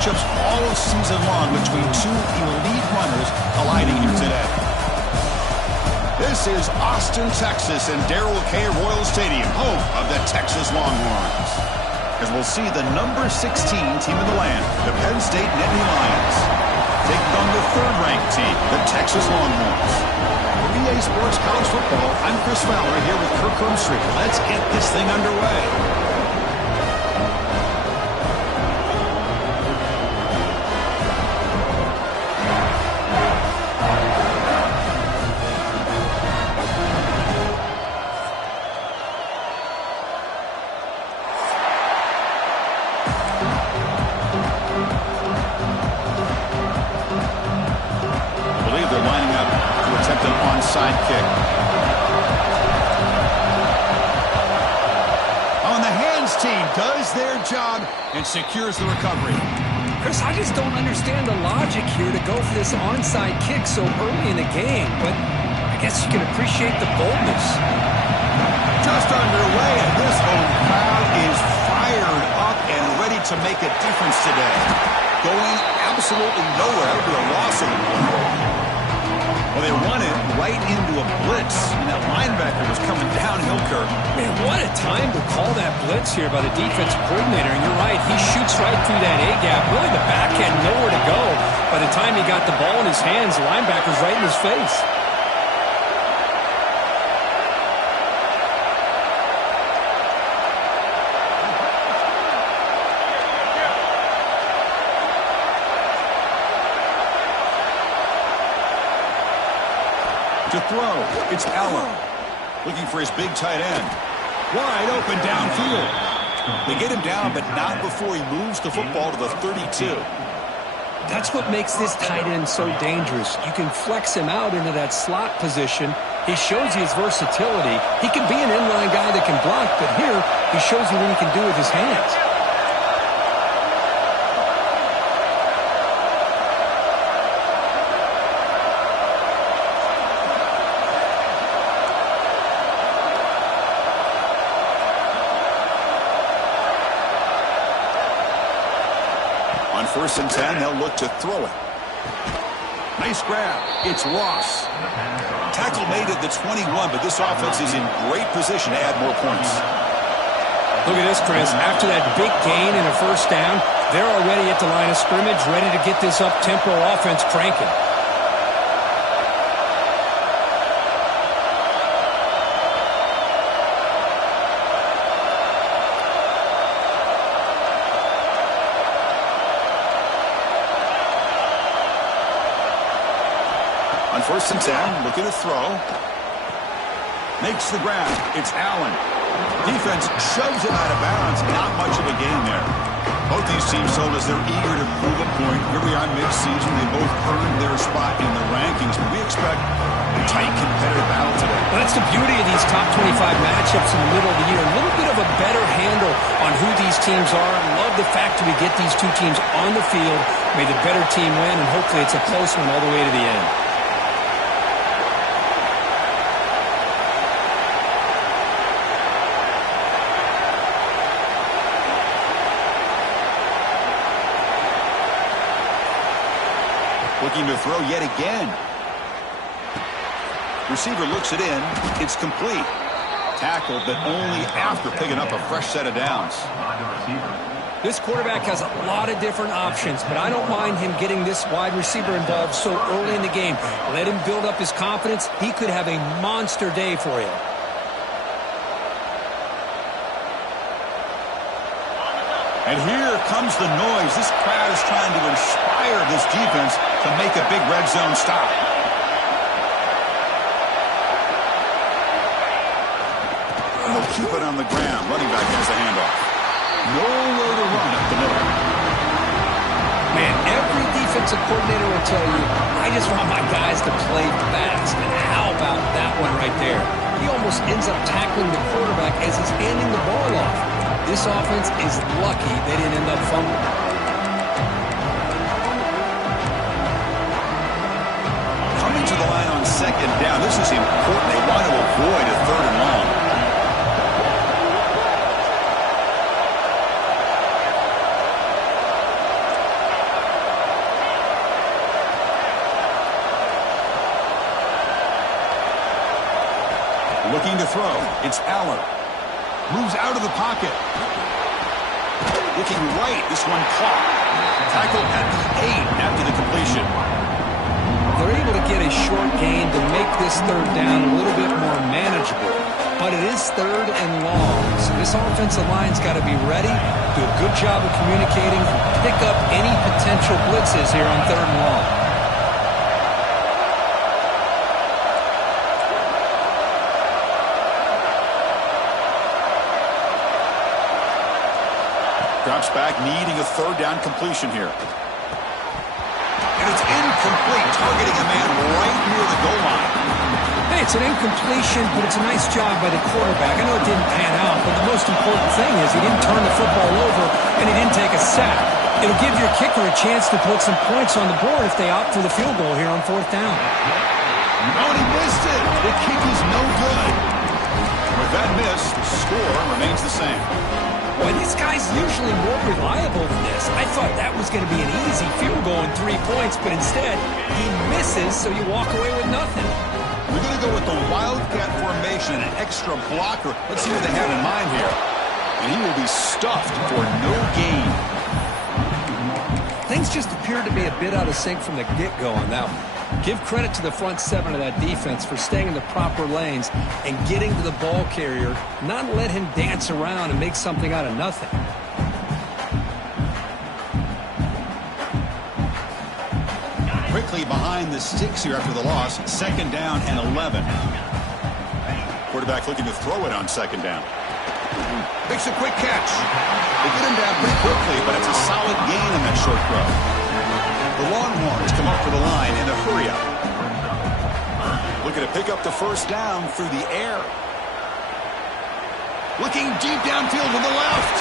matchups all season long between two elite runners colliding here today. This is Austin, Texas, and Darrell K. Royal Stadium, home of the Texas Longhorns. As we'll see the number 16 team in the land, the Penn State Nittany Lions, taking on the third-ranked team, the Texas Longhorns. For EA Sports College Football, I'm Chris Fowler here with Kirk Hermstreet. Let's get this thing underway. Sidekick. On the hands team does their job and secures the recovery. Chris, I just don't understand the logic here to go for this onside kick so early in the game, but I guess you can appreciate the boldness. Just underway, and this home crowd is fired up and ready to make a difference today. Going absolutely nowhere to a loss of the ball. Well, they won it right into a blitz, and that linebacker was coming downhill, Kirk. Man, what a time to call that blitz here by the defensive coordinator. And you're right, he shoots right through that A-gap. Really, the back had nowhere to go. By the time he got the ball in his hands, the linebacker's right in his face. To throw, it's Allen. Looking for his big tight end. Wide open downfield. They get him down, but not before he moves the football to the 32. That's what makes this tight end so dangerous. You can flex him out into that slot position. He shows you his versatility. He can be an inline guy that can block, but here he shows you what he can do with his hands. On 1st and 10, they'll look to throw it. Nice grab. It's Ross. Tackle made at the 21, but this offense is in great position to add more points. Look at this, Chris. After that big gain and a first down, they're already at the line of scrimmage, ready to get this up-tempo offense cranking. On 1st and 10, looking to throw. Makes the grab. It's Allen. Defense shoves it out of bounds. Not much of a gain there. Both these teams told us they're eager to prove a point. Here we are mid-season. They both earned their spot in the rankings, but we expect a tight competitive battle today. Well, that's the beauty of these top 25 matchups in the middle of the year. A little bit of a better handle on who these teams are. I love the fact that we get these two teams on the field. May the better team win, and hopefully it's a close one all the way to the end. Looking to throw yet again. Receiver looks it in. It's complete. Tackled, but only after picking up a fresh set of downs. This quarterback has a lot of different options, but I don't mind him getting this wide receiver involved so early in the game. Let him build up his confidence. He could have a monster day for you. And here comes the noise. This crowd is trying to inspire this defense to make a big red zone stop. And they'll keep it on the ground. Running back has the handoff. Nowhere to run up the middle. Man, every defensive coordinator will tell you, I just want my guys to play fast. And how about that one right there? He almost ends up tackling the quarterback as he's handing the ball off. This offense is lucky they didn't end up fumbling. Coming to the line on 2nd down. This is important. They want to avoid a 3rd and long. Looking to throw. It's Aller. Moves out of the pocket. Looking right. This one caught. Tackle at the 8 after the completion. They're able to get a short gain to make this third down a little bit more manageable. But it is third and long, so this offensive line's got to be ready, do a good job of communicating, and pick up any potential blitzes here on third and long. Drops back, needing a third down completion here. And it's incomplete, targeting a man right near the goal line. Hey, it's an incompletion, but it's a nice job by the quarterback. I know it didn't pan out, but the most important thing is he didn't turn the football over and he didn't take a sack. It'll give your kicker a chance to put some points on the board if they opt for the field goal here on fourth down. Oh, and he missed it. The kick is no good. With that miss, the score remains the same. Boy, this guy's usually more reliable than this. I thought that was going to be an easy field goal and 3 points, but instead, he misses, so you walk away with nothing. We're going to go with the Wildcat formation and an extra blocker. Let's see what they have in mind here. And he will be stuffed for no gain. Things just appeared to be a bit out of sync from the get-go on that one. Give credit to the front seven of that defense for staying in the proper lanes and getting to the ball carrier, not let him dance around and make something out of nothing. Quickly behind the sticks here after the loss. Second down and 11. Quarterback looking to throw it on second down. Makes a quick catch. They get him down pretty quickly, but it's a solid gain in that short throw. The Longhorns come up for the line in a hurry-up. Looking to pick up the first down through the air. Looking deep downfield to the left.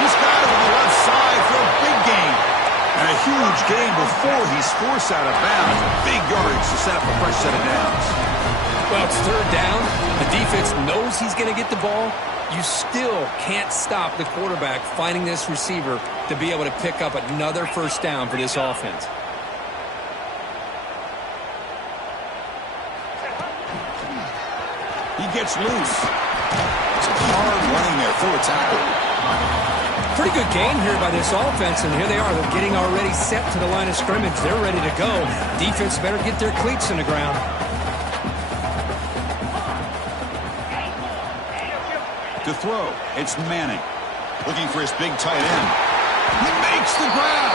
This guy on the left side for a big gain. And a huge gain before he's forced out of bounds. Big yardage to set up a fresh set of downs. Well, it's third down. The defense knows he's going to get the ball. You still can't stop the quarterback finding this receiver to be able to pick up another first down for this offense. He gets loose. It's hard running there through a tackle. Pretty good game here by this offense, and here they are. They're getting already set to the line of scrimmage. They're ready to go. Defense better get their cleats in the ground. To throw, it's Manning. Looking for his big tight end. He makes the grab.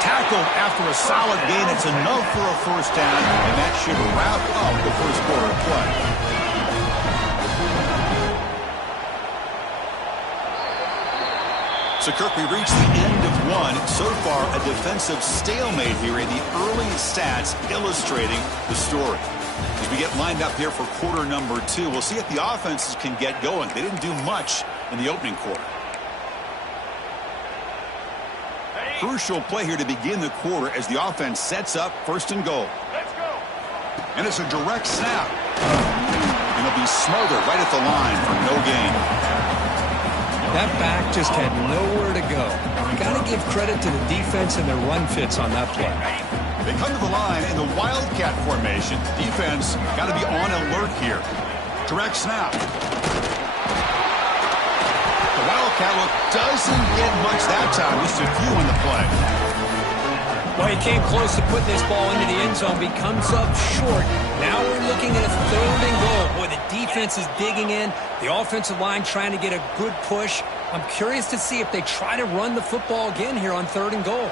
Tackled after a solid gain. It's enough for a first down, and that should wrap up the first quarter of play. So, Kirk, we reached the end of one. So far, a defensive stalemate here in the early stats illustrating the story. As we get lined up here for quarter number 2, we'll see if the offenses can get going. They didn't do much in the opening quarter. Crucial play here to begin the quarter as the offense sets up first and goal. Let's go. And it's a direct snap. And it'll be smothered right at the line for no gain. That back just had nowhere to go. Got to give credit to the defense and their run fits on that play. They come to the line in the Wildcat formation. Defense got to be on alert here. Direct snap. The Wildcat look doesn't get much that time. Just a few on the play. Well, he came close to putting this ball into the end zone. He comes up short. Now we're looking at a third and goal. Boy, the defense is digging in. The offensive line trying to get a good push. I'm curious to see if they try to run the football again here on third and goal.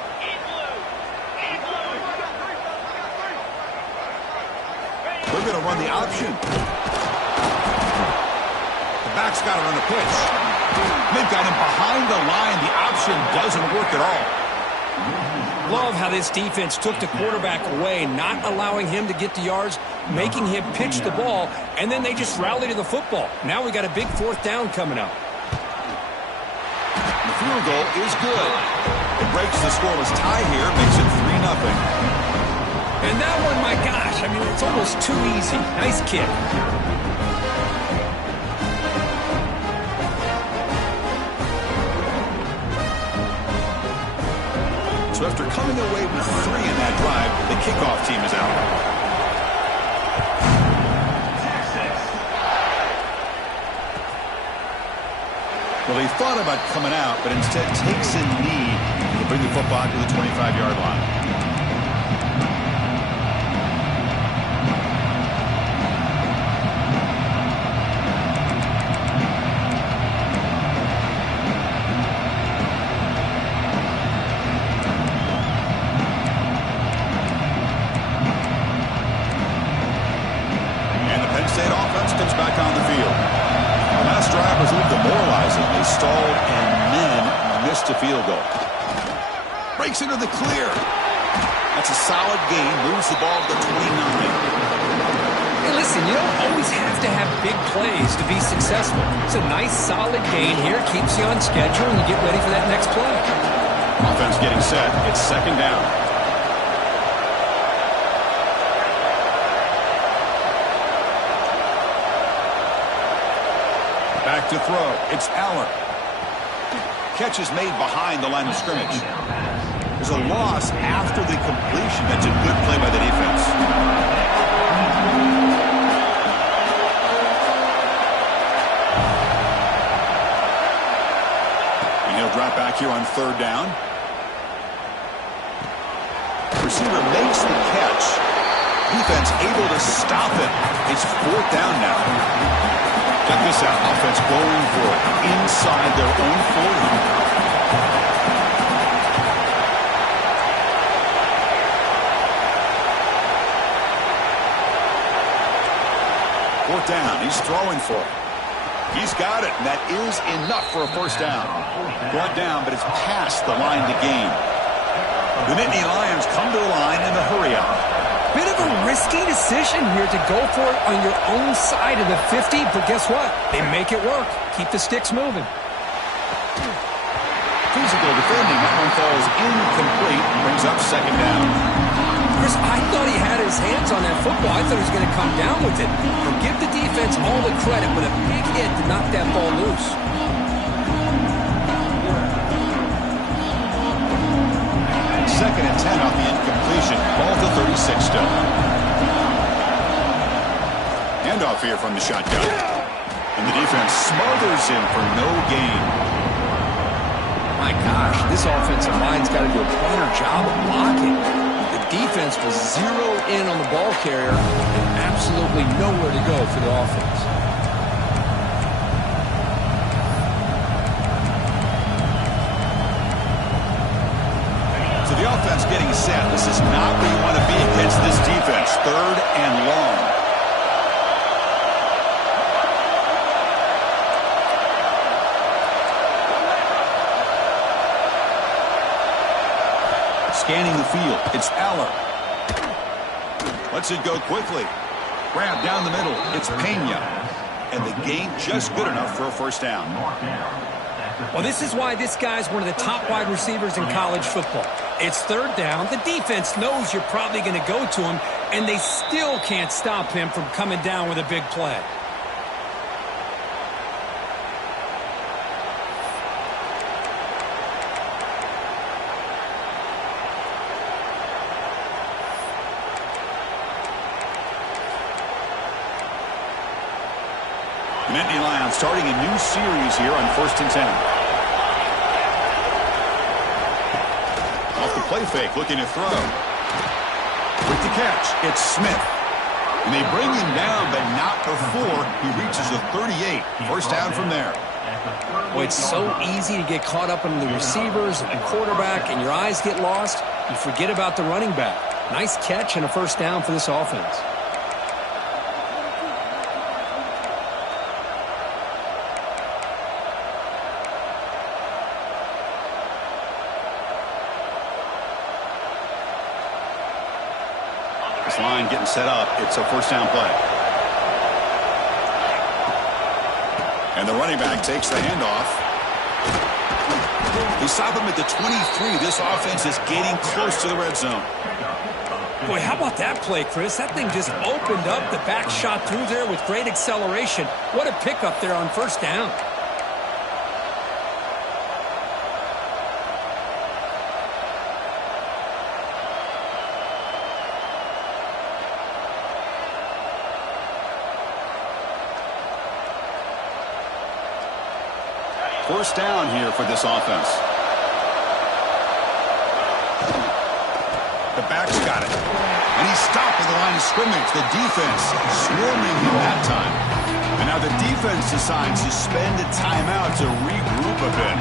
They're going to run the option. The back's got to run the pitch. They've got him behind the line. The option doesn't work at all. Love how this defense took the quarterback away, not allowing him to get the yards, making him pitch the ball, and then they just rally to the football. Now we got a big fourth down coming up. The field goal is good. It breaks the scoreless tie here, makes it 3-0. And that one, my gosh, I mean, it's almost too easy. Nice kick. So after coming away with 3 in that drive, the kickoff team is out. Well, they thought about coming out, but instead takes a knee to bring the football to the 25-yard line. And the Penn State offense comes back on the field. The last drive was a little demoralizing. They stalled and then missed a field goal. Breaks into the clear. That's a solid gain. Moves the ball to the 29. Hey, listen, you don't always have to have big plays to be successful. It's a nice, solid gain here. Keeps you on schedule, and you get ready for that next play. Offense getting set. It's second down. Back to throw. It's Allen. Catch is made behind the line of scrimmage. There's a loss after the completion. That's a good play by the defense. And he'll drop back here on third down. Receiver makes the catch. Defense able to stop it. It's fourth down now. Check this out. Offense going for it inside their own 40. Fourth down. He's throwing for it. He's got it. And that is enough for a first down. Brought down, but it's past the line to gain. The Nittany Lions come to the line in the hurry up. Bit of a risky decision here to go for it on your own side of the 50, but guess what? They make it work. Keep the sticks moving. Physical defending. That one falls incomplete. Brings up second down. Chris, I thought he had his hands on that football. I thought he was going to come down with it. But give the defense all the credit with a big hit to knock that ball loose. Second and 10 off the incompletion. Ball to 36 still. Handoff here from the shotgun. And the defense smothers him for no gain. My gosh, this offensive line's got to do a better job of blocking. The defense was zero in on the ball carrier and absolutely nowhere to go for the offense. So the offense getting set. This is not where you want to be against this defense. Third and long. Scanning the field. It's Aller. Lets it go quickly. Grab down the middle. It's Pena. And the gain just good enough for a first down. Well, this is why this guy's one of the top wide receivers in college football. It's third down. The defense knows you're probably going to go to him, and they still can't stop him from coming down with a big play. The Nittany Lions starting a new series here on 1st and 10. Off the play fake, looking to throw. With the catch, it's Smith. And they bring him down, but not before he reaches the 38. First down from there. Well, it's so easy to get caught up in the receivers and the quarterback, and your eyes get lost. You forget about the running back. Nice catch and a first down for this offense. Line getting set up. It's a first down play. And the running back takes the handoff. They stop him at the 23. This offense is getting close to the red zone. Boy, how about that play, Chris? That thing just opened up. The back shot through there with great acceleration. What a pickup there on first down. First down here for this offense. The back's got it. And he's stopped at the line of scrimmage. The defense swarming him that time. And now the defense decides to spend a timeout to regroup a bit.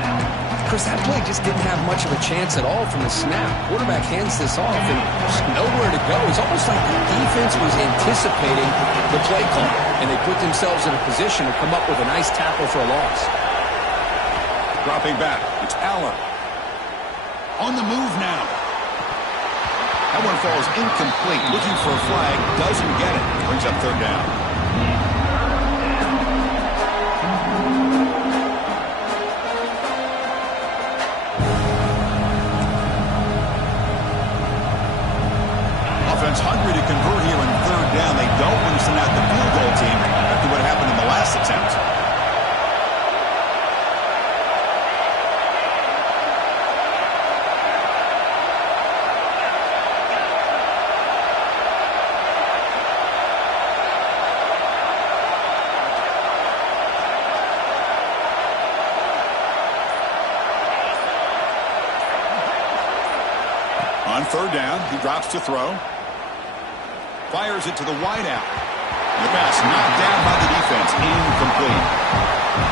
Chris, that play just didn't have much of a chance at all from the snap. Quarterback hands this off and just nowhere to go. It's almost like the defense was anticipating the play call, and they put themselves in a position to come up with a nice tackle for a loss. Dropping back, it's Allen. On the move now. That one falls incomplete. Looking for a flag, doesn't get it. Brings up third down. Offense hungry to convert here in third down. They don't want to send out the field goal team after what happened in the last attempt. On third down, he drops to throw. Fires it to the wideout. The pass knocked down by the defense. Incomplete.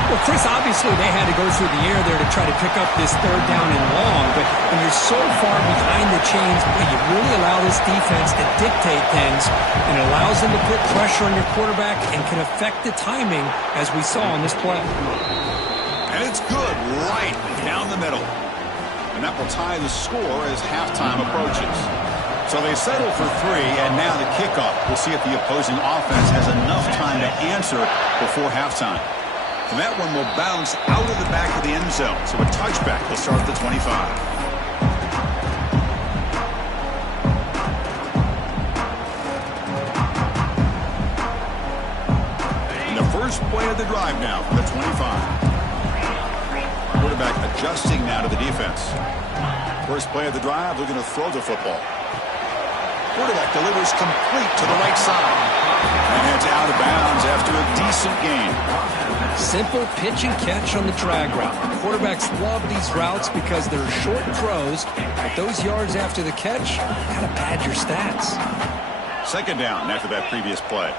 Well, Chris, obviously they had to go through the air there to try to pick up this third down and long, but when you're so far behind the chains, you really allow this defense to dictate things, and it allows them to put pressure on your quarterback and can affect the timing, as we saw on this play. And it's good right down the middle. And that will tie the score as halftime approaches. So they settle for 3, and now the kickoff. We'll see if the opposing offense has enough time to answer before halftime. And that one will bounce out of the back of the end zone. So a touchback will start at the 25. And the first play of the drive now for the 25. Quarterback adjusting now to the defense. First play of the drive, looking to throw the football. Quarterback delivers complete to the right side. And it's out of bounds after a decent gain. Simple pitch and catch on the drag route. Quarterbacks love these routes because they're short throws, but those yards after the catch kind of pad your stats. Second down after that previous play.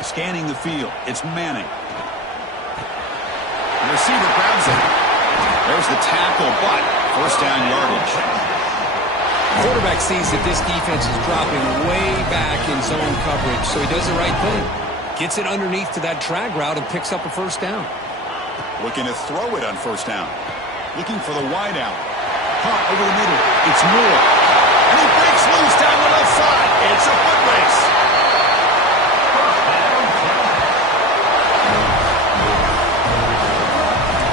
Scanning the field, it's Manning. The receiver grabs it. There's the tackle, but first down yardage. Quarterback sees that this defense is dropping way back in zone coverage, so he does the right thing. Gets it underneath to that drag route and picks up a first down. Looking to throw it on first down. Looking for the wideout. Caught over the middle. It's Moore. And he breaks loose down the left side. It's a foot race.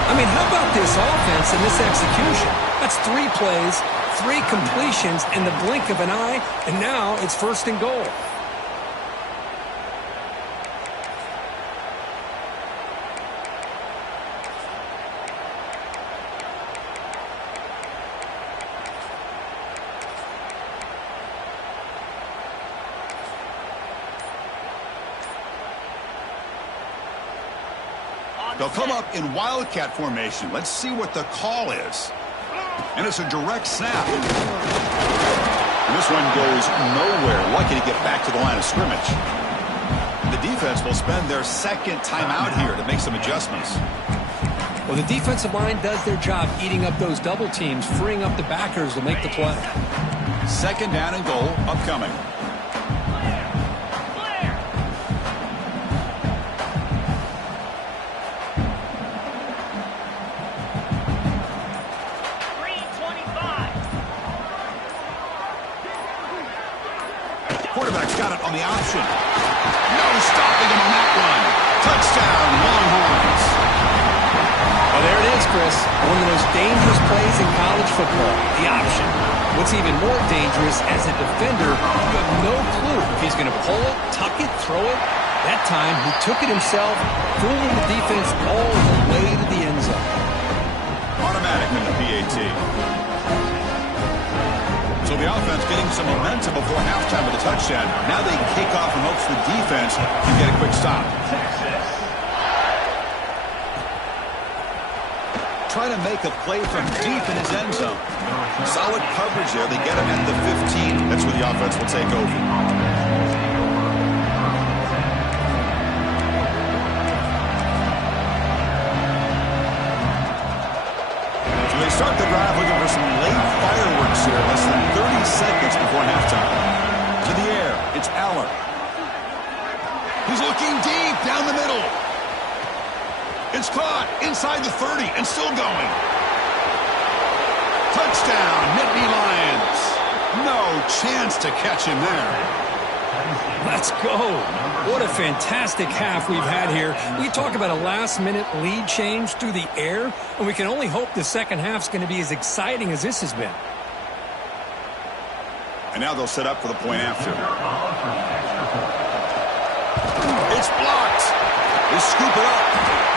I mean, how about this offense and this execution? That's 3 plays, 3 completions in the blink of an eye, and now it's first and goal. They'll come up in wildcat formation. Let's see what the call is. And it's a direct snap. And this one goes nowhere. Lucky to get back to the line of scrimmage. The defense will spend their second timeout here to make some adjustments. Well, the defensive line does their job eating up those double teams, freeing up the backers to make the play. Second down and goal upcoming. Quarterback's got it on the option. No stopping him on that one. Touchdown, Longhorns. Well, there it is, Chris. One of the most dangerous plays in college football, the option. What's even more dangerous, as a defender, you have no clue if he's going to pull it, tuck it, throw it. That time, he took it himself, fooling the defense all the way to the end zone. Automatic in the PAT. So the offense getting some momentum before halftime with a touchdown. Now they kick off and hopes the defense can get a quick stop. trying to make a play from deep in his end zone. Solid coverage there. They get him at the 15. That's where the offense will take over. So they start the drive looking for some late fireworks here. Less than 30 seconds before halftime. To the air, it's Aller. He's looking deep down the middle. It's caught inside the 30 and still going. Touchdown, Nittany Lions. No chance to catch him there. Let's go. What a fantastic half we've had here. We talk about a last-minute lead change through the air, and we can only hope the second half's going to be as exciting as this has been. And now they'll set up for the point after. It's blocked. They scoop it up.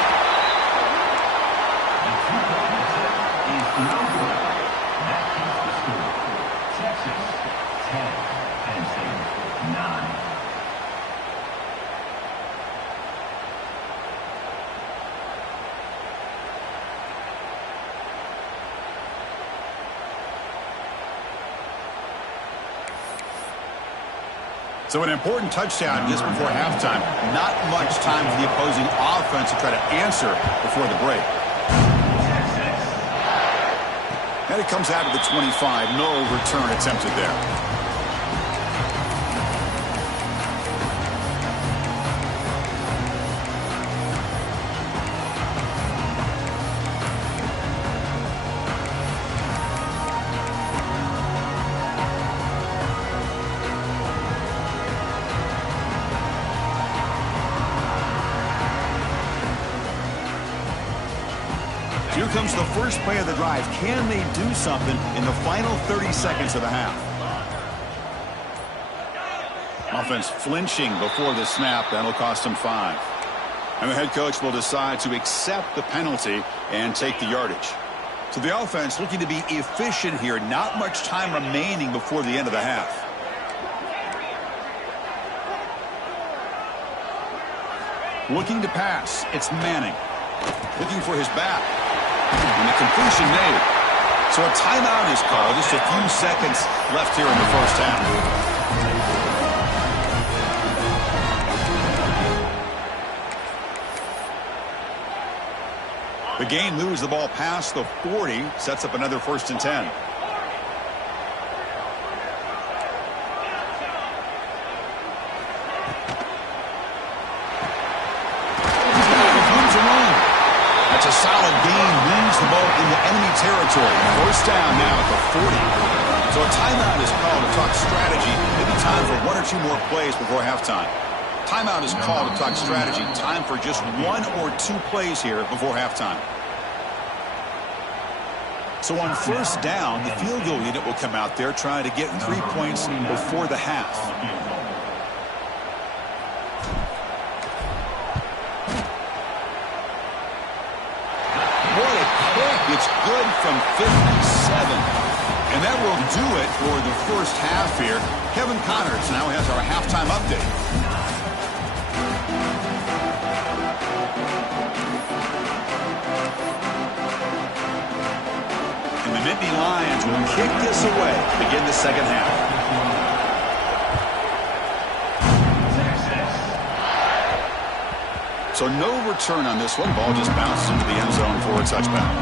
So an important touchdown just before halftime. Not much time for the opposing offense to try to answer before the break. And it comes out of the 25. No return attempted there. Here comes the first play of the drive. Can they do something in the final 30 seconds of the half? Offense flinching before the snap. That'll cost them 5. And the head coach will decide to accept the penalty and take the yardage. So the offense looking to be efficient here. Not much time remaining before the end of the half. Looking to pass. It's Manning. Looking for his back. And the completion made. So a timeout is called. Just a few seconds left here in the first half. The game moves the ball past the 40. Sets up another 1st and 10. That's a solid gain, wins the ball into enemy territory. 1st down now at the 40. So a timeout is called to talk strategy. Maybe time for 1 or 2 more plays before halftime. Timeout is called to talk strategy. Time for just 1 or 2 plays here before halftime. So on 1st down, the field goal unit will come out there trying to get 3 points before the half. It's good from 57. And that will do it for the first half here. Kevin Connors now has our halftime update. And the Nittany Lions will kick this away to begin the second half. So no return on this one. Ball just bounced into the end zone for a touchback.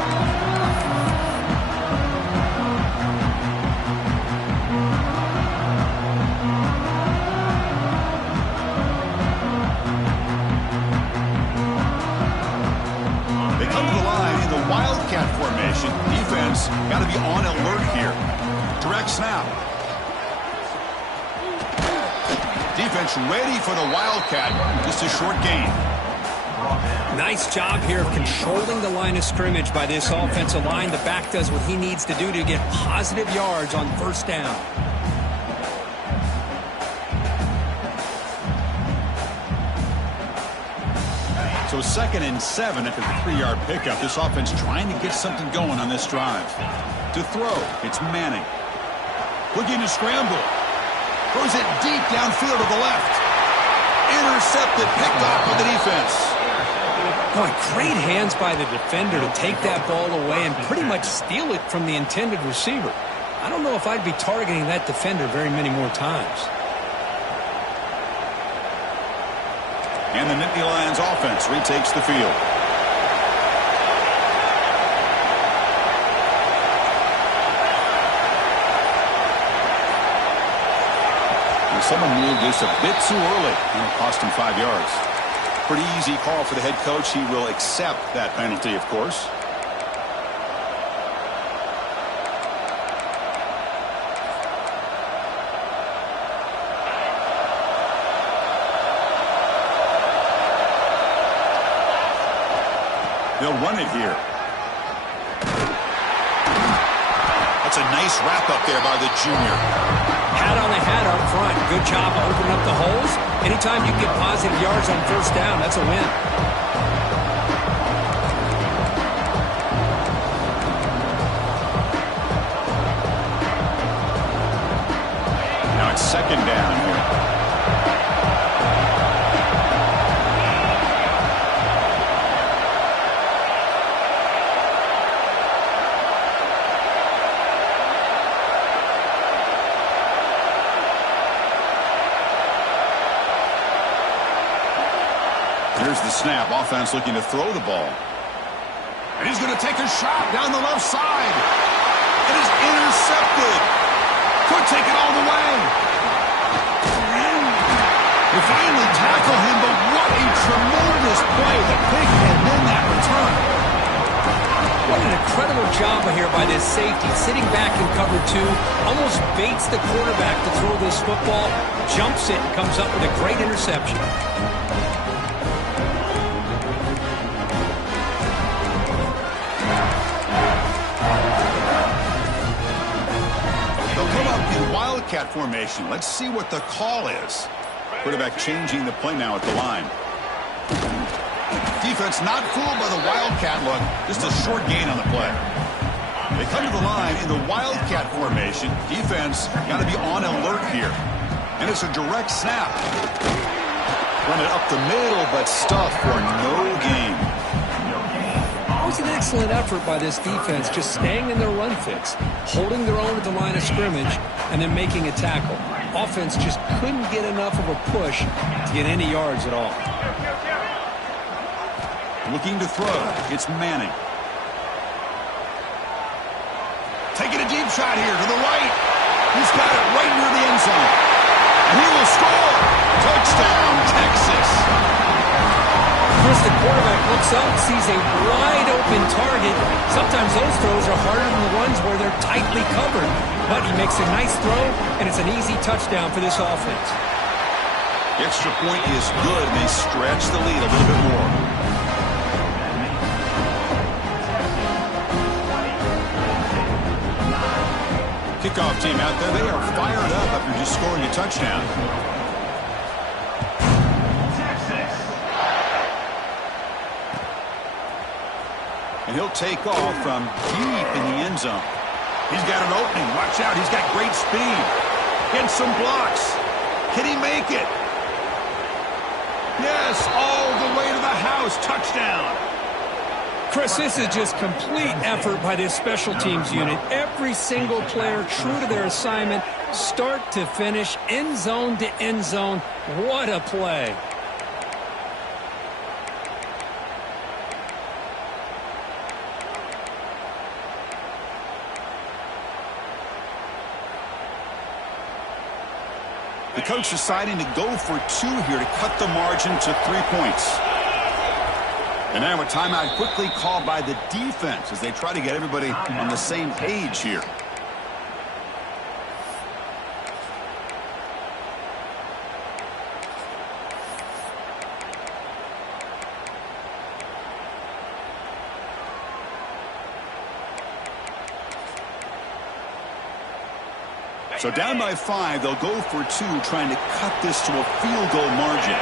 They come to the line in the Wildcat formation. Defense got to be on alert here. Direct snap. Defense ready for the Wildcat. Just a short gain. Nice job here of controlling the line of scrimmage by this offensive line. The back does what he needs to do to get positive yards on 1st down. So 2nd and 7 after the 3-yard pickup. This offense trying to get something going on this drive. To throw, it's Manning. Looking to scramble. Throws it deep downfield to the left. Intercepted, picked off by the defense. Boy, great hands by the defender to take that ball away and pretty much steal it from the intended receiver. I don't know if I'd be targeting that defender very many more times. And the Nittany Lions offense retakes the field. And someone moved this a bit too early, and it cost him 5 yards. Pretty easy call for the head coach. He will accept that penalty, of course. They'll run it here. That's a nice wrap up there by the junior. Hat on the hat up front. Good job opening up the holes. Anytime you get positive yards on first down, that's a win. Now it's second down here. Here's the snap. Offense looking to throw the ball. And he's going to take a shot down the left side. It is intercepted. Could take it all the way. They finally tackle him, but what a tremendous play. The pick and then that return. What an incredible job here by this safety. Sitting back in cover two, almost baits the quarterback to throw this football, jumps it, and comes up with a great interception. Wildcat formation. Let's see what the call is. Quarterback changing the play now at the line. Defense not fooled by the Wildcat look. Just a short gain on the play. They come to the line in the Wildcat formation. Defense got to be on alert here. And it's a direct snap. Run it up the middle, but stuffed for no gain. It was an excellent effort by this defense, just staying in their run fix, holding their own at the line of scrimmage, and then making a tackle. Offense just couldn't get enough of a push to get any yards at all. Looking to throw. It's Manning. Taking a deep shot here to the right. He's got it right near the end zone. And he will score. Touchdown, Texas. Chris, the quarterback looks up, sees a wide-open target. Sometimes those throws are harder than the ones where they're tightly covered. But he makes a nice throw, and it's an easy touchdown for this offense. The extra point is good, and they stretch the lead a little bit more. Kickoff team out there, they are fired up after just scoring a touchdown. And he'll take off from deep in the end zone. He's got an opening. Watch out. He's got great speed. Gets some blocks. Can he make it? Yes, all the way to the house. Touchdown. Chris, this is just complete effort by this special teams unit. Every single player true to their assignment, start to finish, end zone to end zone. What a play. The coach deciding to go for two here to cut the margin to 3 points. And now a timeout quickly called by the defense as they try to get everybody on the same page here. So down by 5, they'll go for 2, trying to cut this to a field goal margin.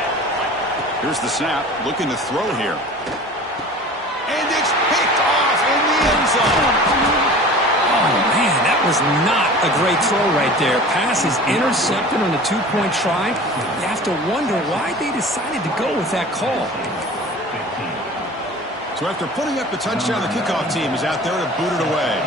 Here's the snap, looking to throw here. And it's picked off in the end zone. Oh, man, that was not a great throw right there. Pass is intercepted on the 2-point try. You have to wonder why they decided to go with that call. So after putting up the touchdown, the kickoff team is out there to boot it away.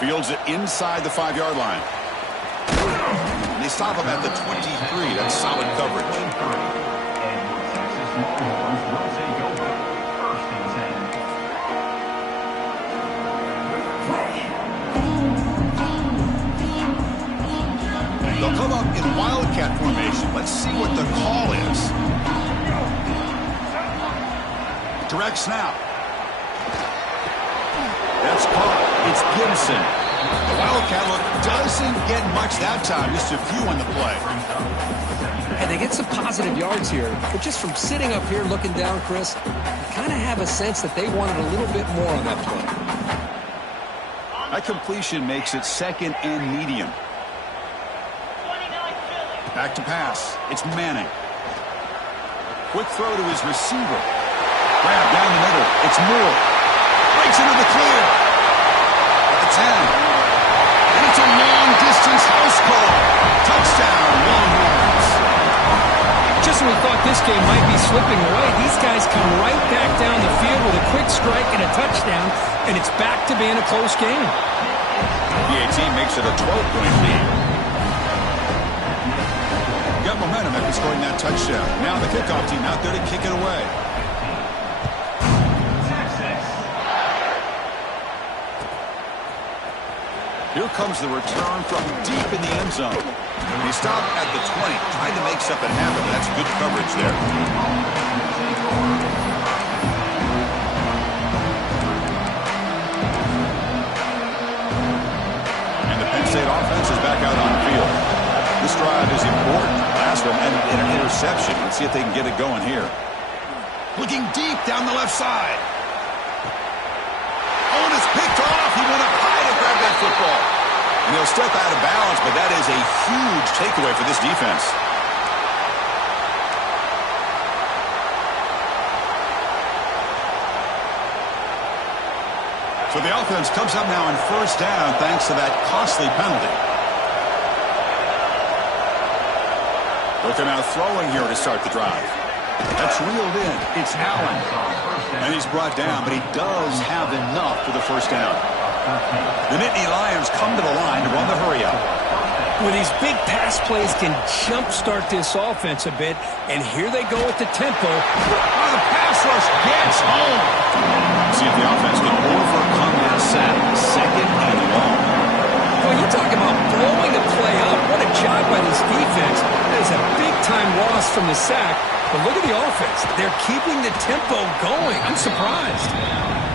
Fields it inside the 5-yard line. They stop him at the 23. That's solid coverage. They'll come up in wildcat formation. Let's see what the call is. Direct snap. That's caught. It's Gibson. The wildcat look doesn't get much that time. Just a few on the play. And they get some positive yards here. But just from sitting up here looking down, Chris, I kind of have a sense that they wanted a little bit more on that play. That completion makes it second and medium. Back to pass. It's Manning. Quick throw to his receiver. Grab down the middle. It's Moore. Breaks into the clear. At the 10. And it's a long-distance house call. Touchdown, Longhorns. Just when we thought this game might be slipping away, these guys come right back down the field with a quick strike and a touchdown, and it's back to being a close game. The team makes it a 12-point lead. Got momentum after scoring that touchdown. Now the kickoff team out there to kick it away. Here comes the return from deep in the end zone. He stopped at the 20, trying to make something happen. That's good coverage there. And the Penn State offense is back out on the field. This drive is important. Last one ended in an interception. Let's see if they can get it going here. Looking deep down the left side. Oh, and it's picked off. He went up high to grab that football. And he'll step out of bounds, but that is a huge takeaway for this defense. So the offense comes up now on first down thanks to that costly penalty. Looking out throwing here to start the drive. That's reeled in. It's Allen. And he's brought down, but he does have enough for the first down. The Nittany Lions come to the line to run the hurry up. Well, these big pass plays can jumpstart this offense a bit, and here they go with the tempo. Oh, the pass rush gets home. See if the offense can overcome that sack. Second and long. Well, you talk about blowing the play up. What a job by this defense. That is a big-time loss from the sack. But look at the offense. They're keeping the tempo going. I'm surprised.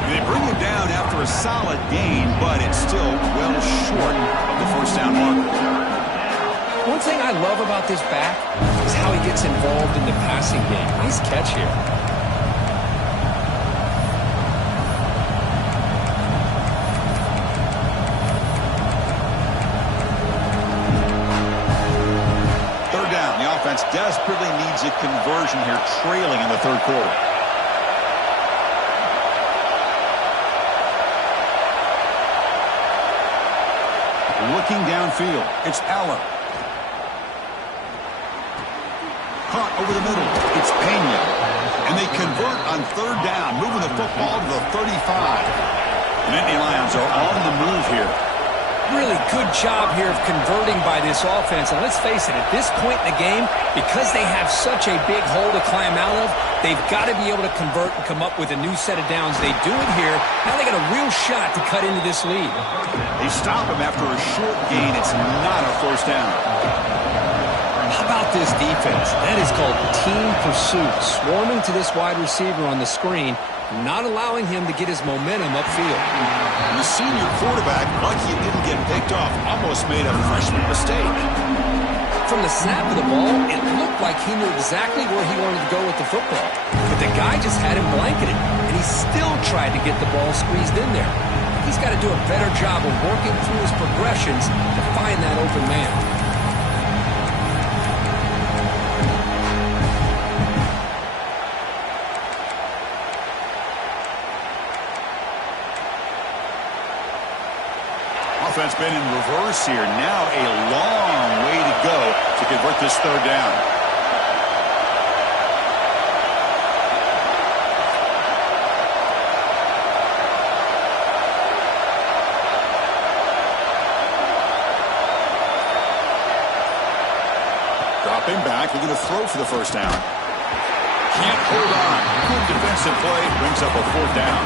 They bring him down after a solid gain, but it's still well short of the first down marker. One thing I love about this back is how he gets involved in the passing game. Nice catch here. Third down. The offense desperately needs a conversion here, trailing in the third quarter. Looking downfield, it's Allen. Caught over the middle, it's Pena. And they convert on third down, moving the football to the 35. The Nittany Lions are on the move here. Really good job here of converting by this offense. And let's face it, at this point in the game, because they have such a big hole to climb out of, they've got to be able to convert and come up with a new set of downs. They do it here. Now they got a real shot to cut into this lead. They stop him after a short gain. It's not a first down. How about this defense? That is called team pursuit. Swarming to this wide receiver on the screen, not allowing him to get his momentum upfield. And the senior quarterback, lucky it didn't get picked off, almost made a freshman mistake. From the snap of the ball, it looked like he knew exactly where he wanted to go with the football. But the guy just had him blanketed, and he still tried to get the ball squeezed in there. He's got to do a better job of working through his progressions to find that open man. Offense been in reverse here. Now a long way to go to convert this third down. Dropping back, looking to throw for the first down. Can't hold on. Good defensive play, brings up a fourth down.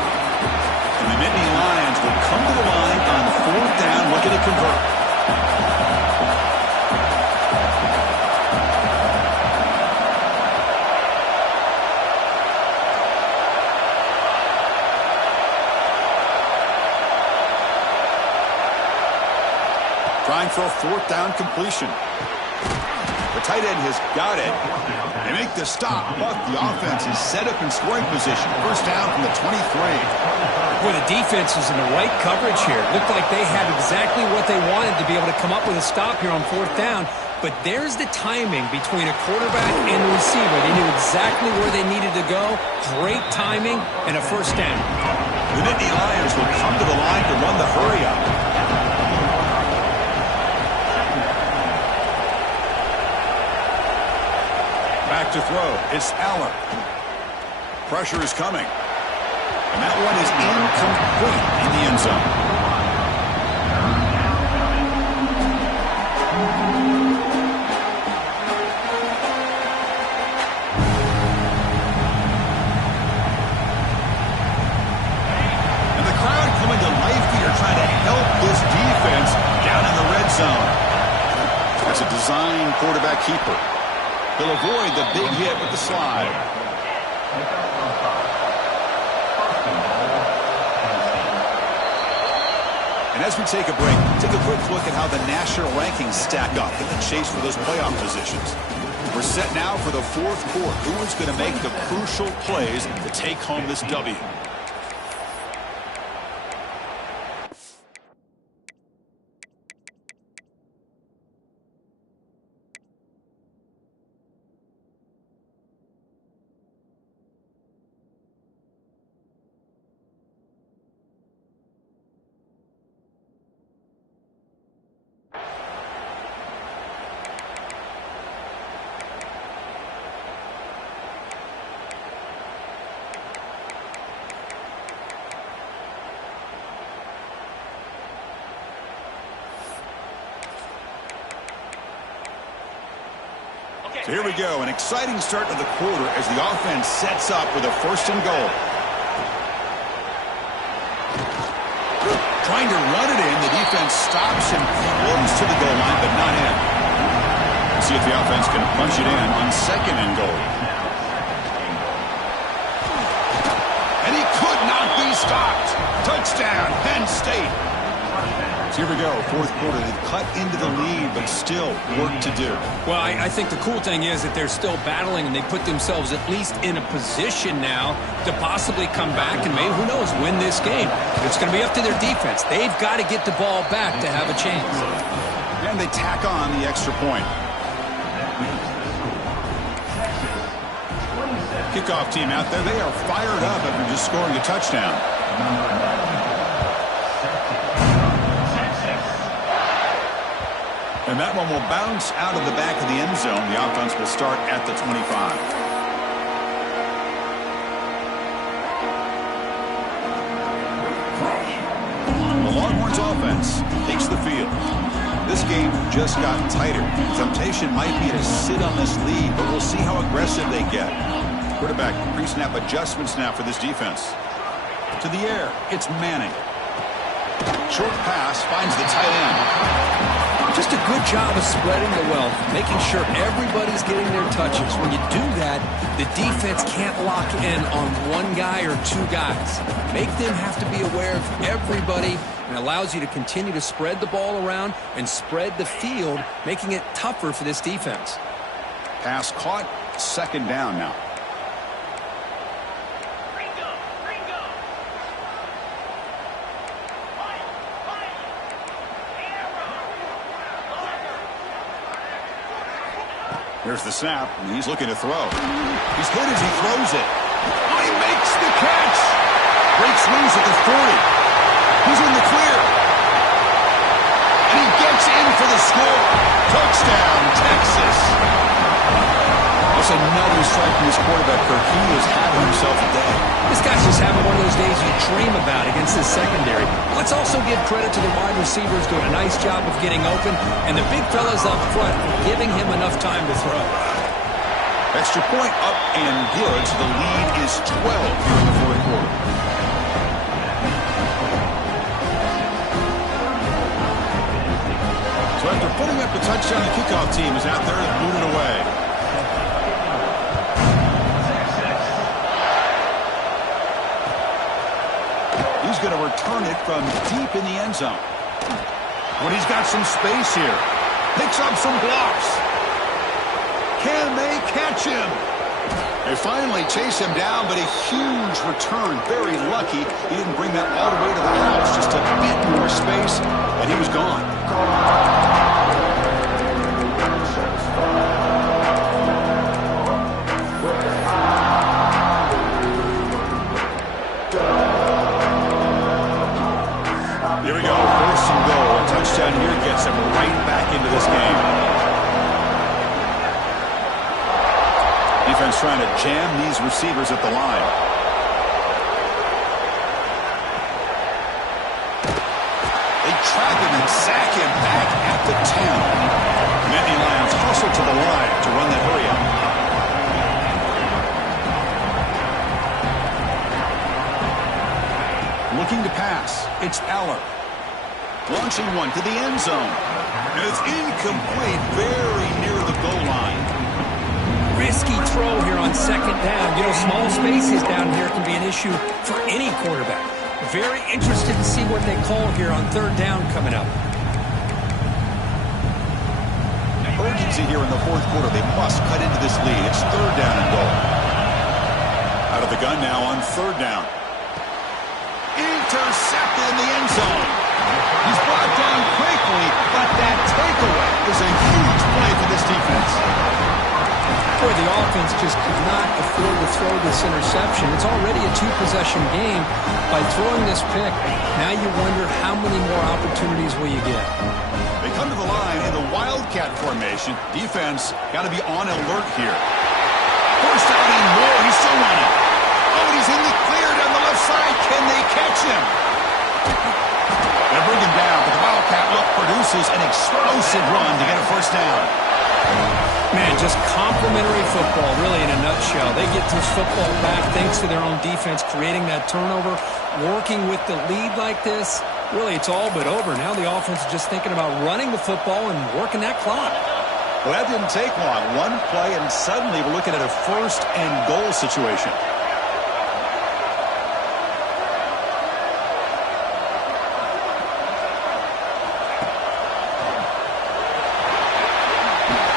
And the Nittany Lions will come to the line on fourth down, looking to convert. Trying for a fourth down completion. The tight end has got it. They make the stop, but the offense is set up in scoring position. First down from the 23. Boy, the defense is in the right coverage here. Looked like they had exactly what they wanted to be able to come up with a stop here on fourth down. But there's the timing between a quarterback and a receiver. They knew exactly where they needed to go. Great timing and a first down. The Nittany Lions will come to the line to run the hurry up. Back to throw. It's Aller. Pressure is coming. And that one is incomplete in the end zone. And the crowd coming to life here trying to help this defense down in the red zone. That's a design quarterback keeper. He'll avoid the big hit with the slide. And as we take a break, take a quick look at how the national rankings stack up in the chase for those playoff positions. We're set now for the fourth quarter. Who is going to make the crucial plays to take home this W? So here we go, an exciting start to the quarter as the offense sets up with a first and goal. Trying to run it in, the defense stops him close to the goal line, but not in. Let's see if the offense can punch it in on second and goal. And he could not be stopped. Touchdown, Penn State. So here we go, fourth quarter. They've cut into the lead, but still work to do. Well, I think the cool thing is that they're still battling, and they put themselves at least in a position now to possibly come back and maybe, who knows, win this game. It's going to be up to their defense. They've got to get the ball back to have a chance. And they tack on the extra point. Kickoff team out there, they are fired up after just scoring a touchdown. And that one will bounce out of the back of the end zone. The offense will start at the 25. The Longhorns offense takes the field. This game just got tighter. Temptation might be to sit on this lead, but we'll see how aggressive they get. Quarterback pre-snap adjustments now for this defense. To the air, it's Manning. Short pass finds the tight end. Just a good job of spreading the wealth, making sure everybody's getting their touches. When you do that, the defense can't lock in on one guy or two guys. Make them have to be aware of everybody, and allows you to continue to spread the ball around and spread the field, making it tougher for this defense. Pass caught, second down now. Here's the snap, and he's looking to throw. He's hit as he throws it. Oh, he makes the catch. Breaks loose at the 40. He's in the clear. And he gets in for the score. Touchdown, Texas. That's another strike from his quarterback, Kirk. He is having himself a day. This guy's just having one of those days you dream about against this secondary. Let's also give credit to the wide receivers doing a nice job of getting open, and the big fellas up front giving him enough time to throw. Extra point up and good, so the lead is 12 here in the fourth quarter. So after putting up the touchdown, the kickoff team is out there to boot it away. He's going to return it from deep in the end zone. But he's got some space here. Picks up some blocks. Can they catch him? They finally chase him down, but a huge return. Very lucky he didn't bring that all the way to the house. Just a bit more space, and he was gone. Here we go. First and goal. A touchdown here gets him right back into this game. Defense trying to jam these receivers at the line. They trap him and sack him back at the 10. Nittany Lions hustle to the line to run that hurry up. Looking to pass. It's Aller. Launching one to the end zone. And it's incomplete, very near the goal line. Risky throw here on second down. You know, small spaces down here can be an issue for any quarterback. Very interested to see what they call here on third down coming up. Urgency here in the fourth quarter. They must cut into this lead. It's third down and goal. Out of the gun now on third down. Intercepted in the end zone. He's brought down quickly, but that takeaway is a huge play for this defense. Boy, the offense just could not afford to throw this interception. It's already a two-possession game. By throwing this pick, now you wonder how many more opportunities will you get. They come to the line in the Wildcat formation. Defense got to be on alert here. First down and more. He's still running. Oh, and he's in the clear down the left side. Can they catch him? They bring him down, but the Wildcat look produces an explosive run to get a first down. Man, just complimentary football, really, in a nutshell. They get this football back thanks to their own defense, creating that turnover, working with the lead like this. Really, it's all but over. Now the offense is just thinking about running the football and working that clock. Well, that didn't take long. One play, and suddenly we're looking at a first and goal situation.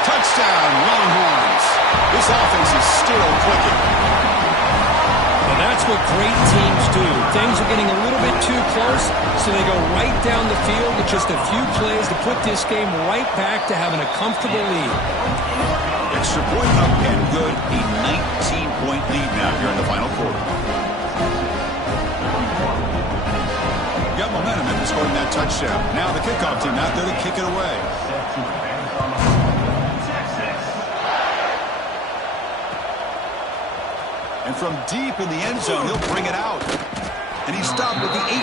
Touchdown, Longhorns. This offense is still clicking. And that's what great teams do. Things are getting a little bit too close, so they go right down the field with just a few plays to put this game right back to having a comfortable lead. Extra point up and good. A 19-point lead now here in the final quarter. Got momentum in scoring that touchdown. Now the kickoff team out there to kick it away. And from deep in the end zone, he'll bring it out. And he stopped at the 18.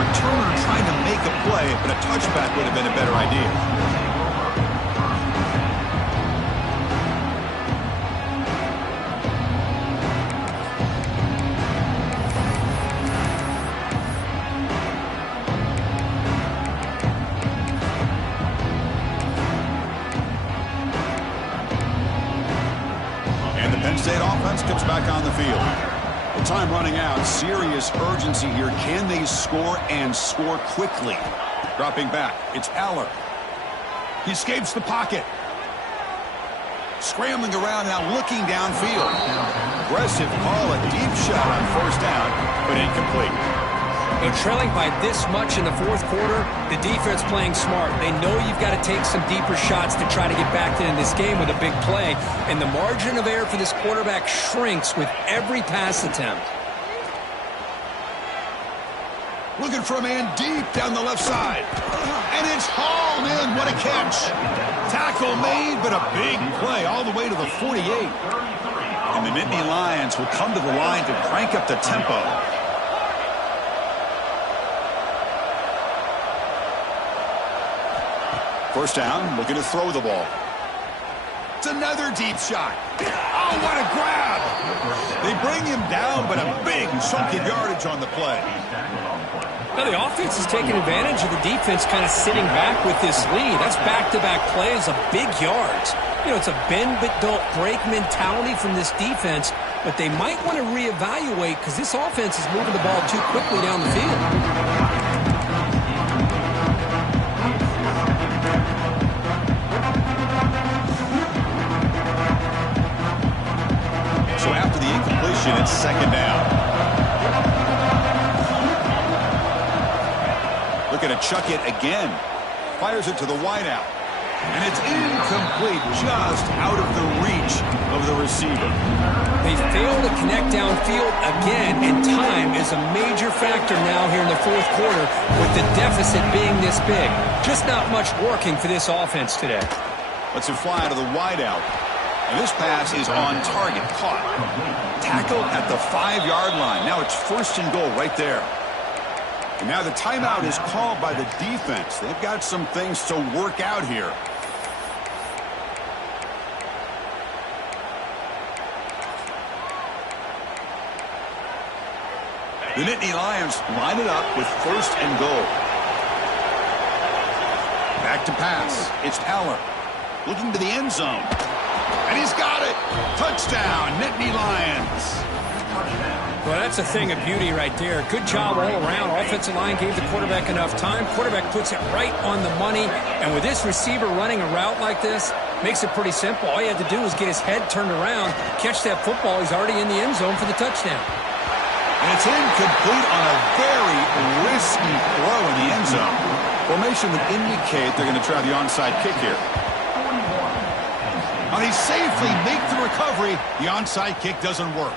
Returner trying to make a play, but a touchback would have been a better idea. Penn State offense comes back on the field. The time running out. Serious urgency here. Can they score and score quickly? Dropping back. It's Aller. He escapes the pocket. Scrambling around now, looking downfield. Aggressive call, a deep shot on first down, but incomplete. They're trailing by this much in the fourth quarter. The defense playing smart. They know you've got to take some deeper shots to try to get back in this game with a big play. And the margin of error for this quarterback shrinks with every pass attempt. Looking for a man deep down the left side. And it's hauled in. What a catch. Tackle made, but a big play all the way to the 48. And the Nittany Lions will come to the line to crank up the tempo. First down, looking to throw the ball. It's another deep shot. Oh, what a grab! They bring him down, but a big chunk of yardage on the play. Now the offense is taking advantage of the defense kind of sitting back with this lead. That's back-to-back plays of big yards. You know, it's a bend but don't break mentality from this defense, but they might want to reevaluate because this offense is moving the ball too quickly down the field. So after the incompletion, it's second down. Looking to chuck it again. Fires it to the wideout. And it's incomplete, just out of the reach of the receiver. They fail to connect downfield again, and time is a major factor now here in the fourth quarter with the deficit being this big. Just not much working for this offense today. Lets it fly to the wideout. And this pass is on target, caught. Tackled at the 5-yard line. Now it's first and goal right there. And now the timeout is called by the defense. They've got some things to work out here. The Nittany Lions line it up with first and goal. Back to pass. It's Haller looking to the end zone. And he's got it. Touchdown, Nittany Lions. Well, that's a thing of beauty right there. Good job all around. Offensive line gave the quarterback enough time. Quarterback puts it right on the money. And with this receiver running a route like this, makes it pretty simple. All you had to do was get his head turned around, catch that football. He's already in the end zone for the touchdown. And it's incomplete on a very risky throw in the end zone. Formation would indicate they're going to try the onside kick here. Now they safely make the recovery. The onside kick doesn't work.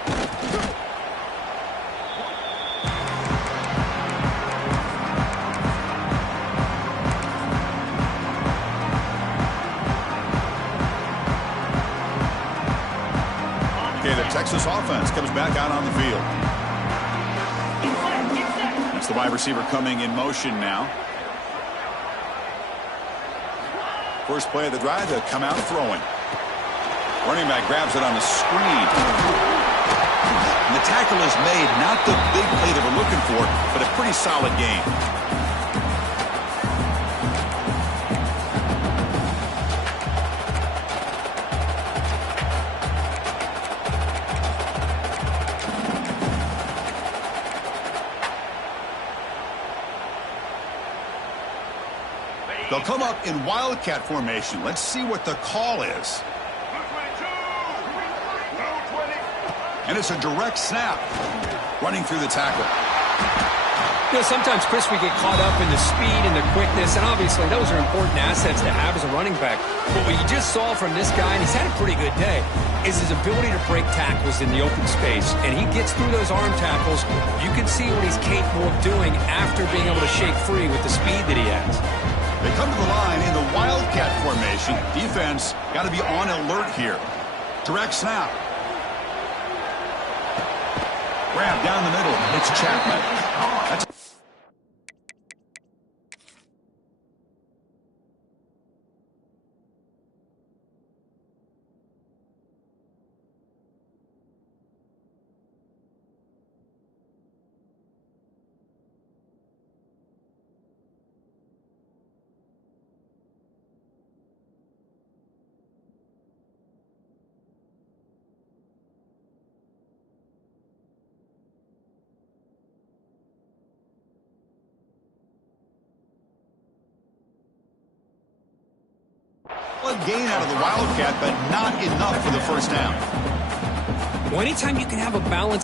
Okay, the Texas offense comes back out on the field. That's the wide receiver coming in motion now. First play of the drive to come out throwing. Running back grabs it on the screen. And the tackle is made. Not the big play that we're looking for, but a pretty solid game. They'll come up in wildcat formation. Let's see what the call is. And it's a direct snap. Running through the tackle. You know, sometimes, Chris, we get caught up in the speed and the quickness, and obviously those are important assets to have as a running back. But what you just saw from this guy, and he's had a pretty good day, is his ability to break tackles in the open space. And he gets through those arm tackles. You can see what he's capable of doing after being able to shake free with the speed that he has. They come to the line in the wildcat formation. Defense got to be on alert here. Direct snap. Grab down the middle. It's Chapman. That's a gain out of the wildcat, but not enough for the first down. Well, anytime you can have a balance.